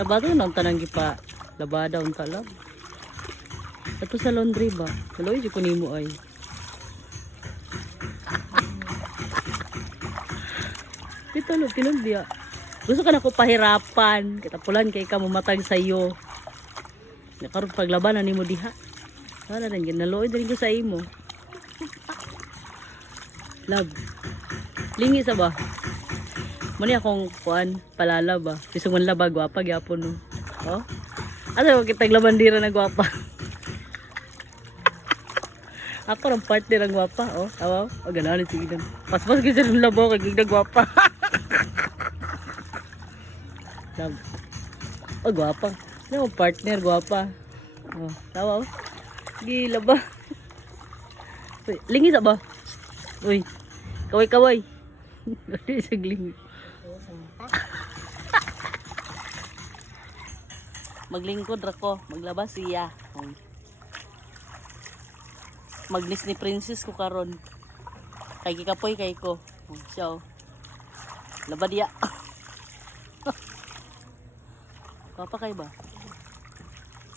Labado nang tanang gipa. Labada unta lang. Ato sa laundry ba? Kaloy di ko nimo ay. Dito lo pinagdiya. Gusto ka na ko pahirapan. Katapulan kay ka mamatag sa iyo. Karon paglabanan nimo diha. Wala rin ginaloy din ko sa imo. Love. Lingi sa ba? Mani akong kuan palala ba? Gusto man laba gwapa gyapon no. Oh? Ano kita glabandira na gwapa? Ako ram partner ang gwapa, oh. Awaw, oh, ganahan sige dan. Pas-pas gyud sa labo kay gigda gwapa. Love. Oh, gwapa. No, partner gwapa. Oh, tawa oh. Gila ba? Uy, lingi sa ba? Uy. Kaway-kaway. Gadi sa lingi. Maglingkod ra ko, maglabas siya. Magnis ni princess ko karon. Kay gikapoy kay ko. Siya oh. Laba diya. Gwapa kay ba?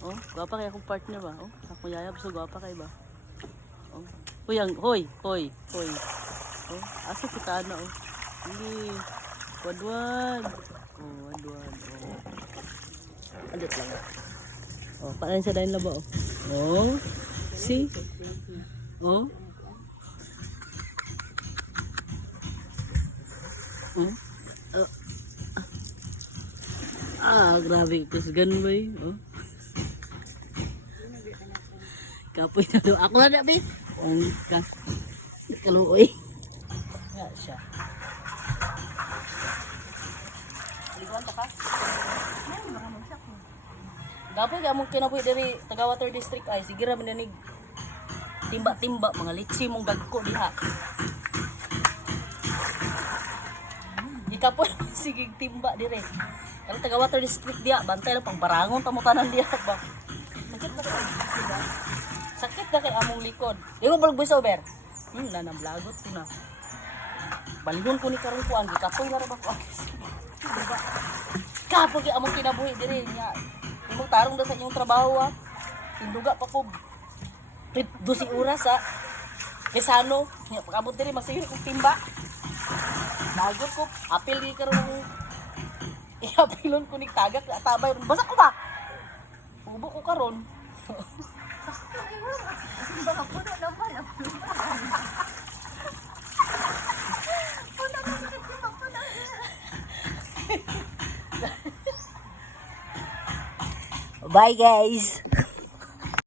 Oh, gwapa kay akong partner ba? Oh, ako yayab so gwapa kay ba? Oh. Hoy. Oh, asa kita na oh. Hindi. Wadwan. Oh, wadwan. Oh. Andit lang. Oh, paalan sa dain laba oh. Oh. See? Oh. Oh. Grabe. Kusgan ba eh? Oh. Kapoy na doon. Ako na be. Oh, kaluoy. Ya siya. Liguan ta ka? Dapat ka mong kinabuhi diri Tagawater District ay sige ra mananig timba-timba mga litsi mong dagko diha. Ikapoy sige timba dire. Kalau Tagawater District diha bantay lang pang barangon tamutanan diha ba. Sakit na kay among likod. Di mo balag voice over. Nanablagot ko na. Balingon ko ni karon ko ang gikapoy na ra ba ko. Diba? Kapoy among kinabuhi dire niya. Imong tarong da sa inyong trabaho ha. Tinduga pa ko. 12 oras ha. Kesano, nya pagabot dire masayod kog timba. Lagot ko, apil di karon ng iapilon ko ni tagak na tabay. Basa ko ba? Ubo ko karon. Baka puno naman. Bye guys.